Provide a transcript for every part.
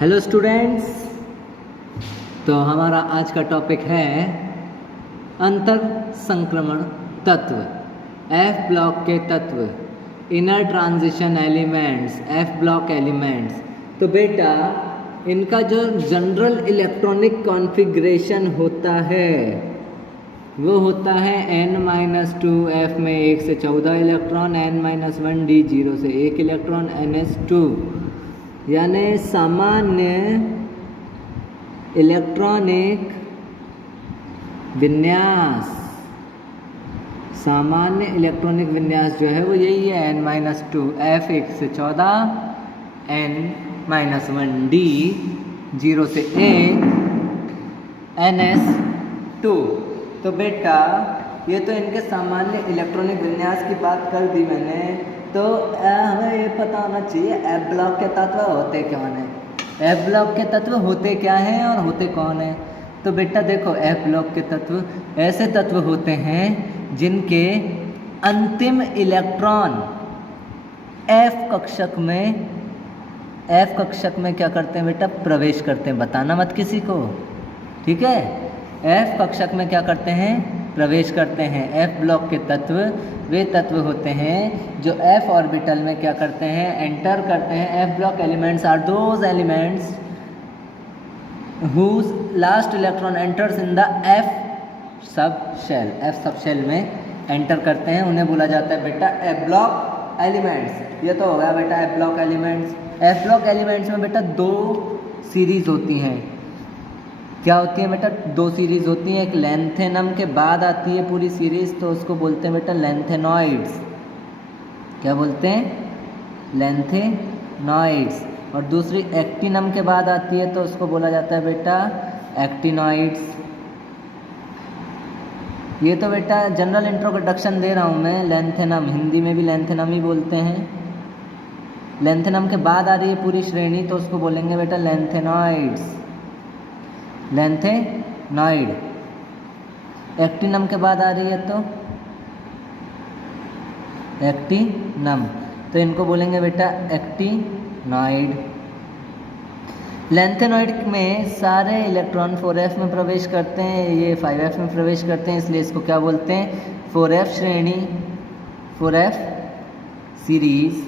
Hello students. तो हमारा आज का टॉपिक है अंतर संक्रमण तत्व। एफ ब्लॉक के तत्व, inner transition elements, F block elements. तो बेटा इनका जो जनरल इलेक्ट्रॉनिक कॉन्फ़िगरेशन होता है वो होता है n-2 F में 1 से 14 इलेक्ट्रॉन, n-1 D 0 से 1 इलेक्ट्रॉन, ns2 यानी सामान्य इलेक्ट्रॉनिक विन्यास। सामान्य इलेक्ट्रॉनिक विन्यास जो है वो यही है, n-2 F 1 से 14, n-1 D 0 से 1, ns2। तो बेटा ये तो इनके सामान्य इलेक्ट्रॉनिक विन्यास की बात कर दी मैंने। तो हमें ये पता होना चाहिए एफ ब्लॉक के तत्व होते कौन है। एफ ब्लॉक के तत्व होते क्या हैं और होते कौन हैं। तो बेटा देखो, एफ ब्लॉक के तत्व ऐसे तत्व होते हैं जिनके अंतिम इलेक्ट्रॉन एफ कक्षक में क्या करते हैं बेटा, प्रवेश करते हैं। बताना मत किसी को, ठीक है। एफ कक्षक में क्या करते हैं, प्रवेश करते हैं। एफ ब्लॉक के तत्व वे तत्व होते हैं जो एफ ऑर्बिटल में क्या करते हैं, एंटर करते हैं। F block elements are those elements whose last electron enters in the f sub shell. F sub shell में एंटर करते हैं, उन्हें बोला जाता है बेटा एफ ब्लॉक एलिमेंट्स। ये तो हो गया बेटा F block elements. F block elements में बेटा दो सीरीज होती हैं। क्या होती है बेटा, दो सीरीज होती हैं। एक लेंथेनम के बाद आती है पूरी सीरीज, तो उसको बोलते हैं बेटा लेंथेनॉइड्स। क्या बोलते हैं, लेंथेनॉइड्स। और दूसरी एक्टिनम के बाद आती है तो उसको बोला जाता है बेटा एक्टिनॉइड्स। ये तो बेटा जनरल इंट्रोडक्शन दे रहा हूँ मैं। लेंथेनम हिंदी में भी लेंथेनम ही बोलते हैं। लेंथेनम के बाद आ रही है पूरी श्रेणी तो उसको बोलेंगे बेटा लेंथेनॉइड्स, लेंथेनॉइड। एक्टिनम के बाद आ रही है तो एक्टिनम, तो इनको बोलेंगे बेटा एक्टिनॉइड। लेंथेनॉइड में सारे इलेक्ट्रॉन 4f में प्रवेश करते हैं, ये 5f में प्रवेश करते हैं, इसलिए इसको क्या बोलते हैं, 4f श्रेणी, 4f सीरीज।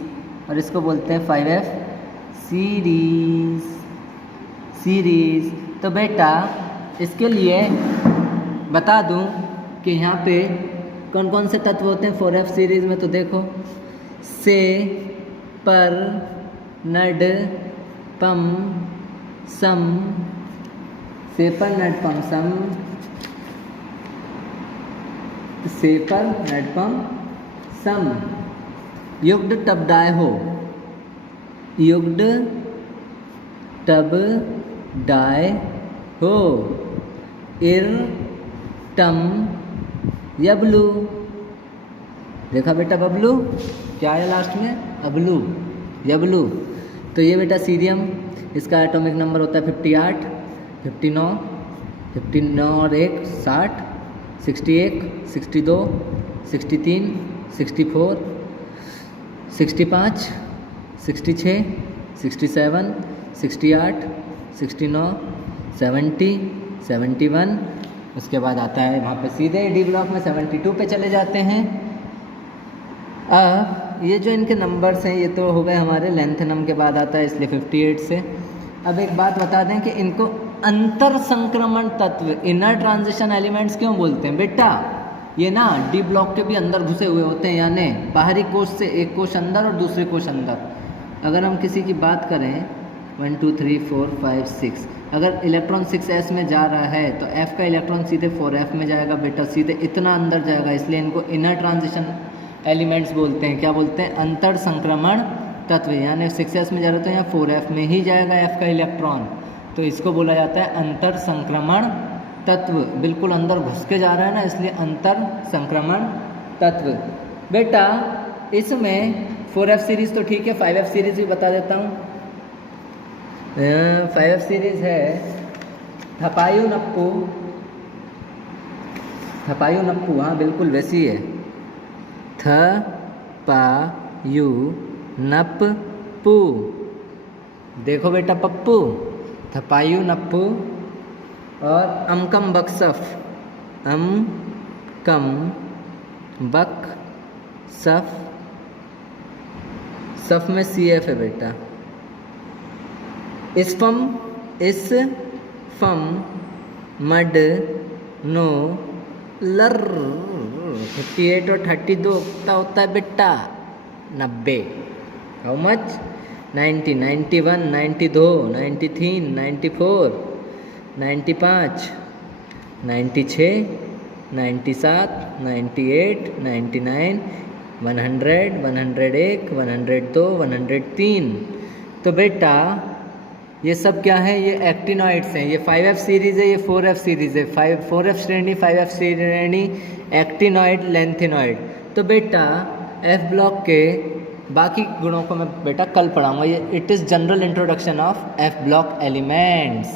और इसको बोलते हैं 5f सीरीज। तो बेटा इसके लिए बता दूं कि यहाँ पे कौन कौन से तत्व होते हैं 4f सीरीज में। तो देखो, से, पर, नड, पम, सम, सेपर, नड, पम, सम, सेपर, नड, पम, सम। युग्ड टब डाय हो, युग्ड टब डाय हो, इर टम यबलू। देखा बेटा बबलू, क्या है लास्ट में, अबलू, यबलू। तो ये बेटा सीरियम, इसका एटॉमिक नंबर होता है 58, 59 और 1 60, 61, 62, 63, 64, 65, 66, 67, 68, 69, 70, 71। उसके बाद आता है वहाँ पे सीधे डी ब्लॉक में 72 पे चले जाते हैं। अब ये जो इनके नंबर्स हैं ये तो हो गए हमारे, लेंथेनम के बाद आता है इसलिए 58 से। अब एक बात बता दें कि इनको अंतर संक्रमण तत्व, इनर ट्रांजिशन एलिमेंट्स क्यों बोलते हैं बेटा। ये ना डी ब्लॉक के भी अंदर घुसे हुए होते हैं, यानी बाहरी कोश से एक कोश अंदर और दूसरे कोश अंदर। अगर हम किसी की बात करें 1 2 3 4 5 6, अगर इलेक्ट्रॉन 6s में जा रहा है तो f का इलेक्ट्रॉन सीधे 4f में जाएगा बेटा, सीधे इतना अंदर जाएगा, इसलिए इनको इनर ट्रांजिशन एलिमेंट्स बोलते हैं। क्या बोलते हैं, अंतर संक्रमण तत्व। यानी 6s में जा रहा है तो यहाँ 4f में ही जाएगा f का इलेक्ट्रॉन, तो इसको बोला जाता है अंतर संक्रमण तत्व। बिल्कुल अंदर घुस के जा रहा है ना, इसलिए अंतर संक्रमण तत्व। बेटा इसमें 4f सीरीज तो ठीक है, 5f सीरीज भी बता देता हूँ। 5f सीरीज है थपायु नप्पू, हाँ बिल्कुल वैसी है, थपायु नप्पू। देखो बेटा पप्पू, थपायु नप्पू और अमकम बकसफ, अम कम बक सफ, सफ में सी एफ है बेटा। इस फम मड नो लर 58 और 32 कितना होता है बेटा 90। How much 90, 91, 92, 93, 94, 95, 96, 97, 98, 99, 100, 101, 102, 103। तो बेटा ये सब क्या है, ये एक्टिनॉइड्स हैं। ये 5F सीरीज़ है, ये 4F सीरीज़ है। 4F श्रेणी, 5F श्रेणी, एक्टिनॉइड लेंथेनॉइड। तो बेटा F ब्लॉक के बाकी गुणों को मैं बेटा कल पढ़ाऊंगा। ये it is general introduction of F block elements.